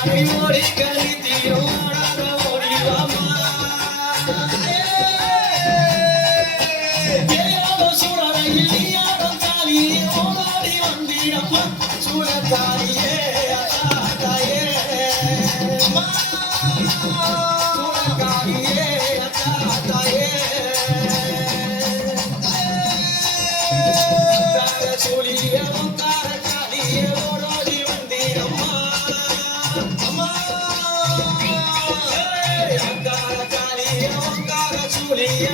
ஓடி கழித்தீரோ ஓடி வாமா சூழலையில் நீயாடும் தாலியே ஓடாடி வந்தீரம்மா சூழத்தாரியே அத்தாத்தாயே சூழக்காரியே அத்தாத்தாயே சூழியே காரக்காரியே ஓடோடி வந்தீரம்மா அம்மா காரக்காரியே கார சூழியே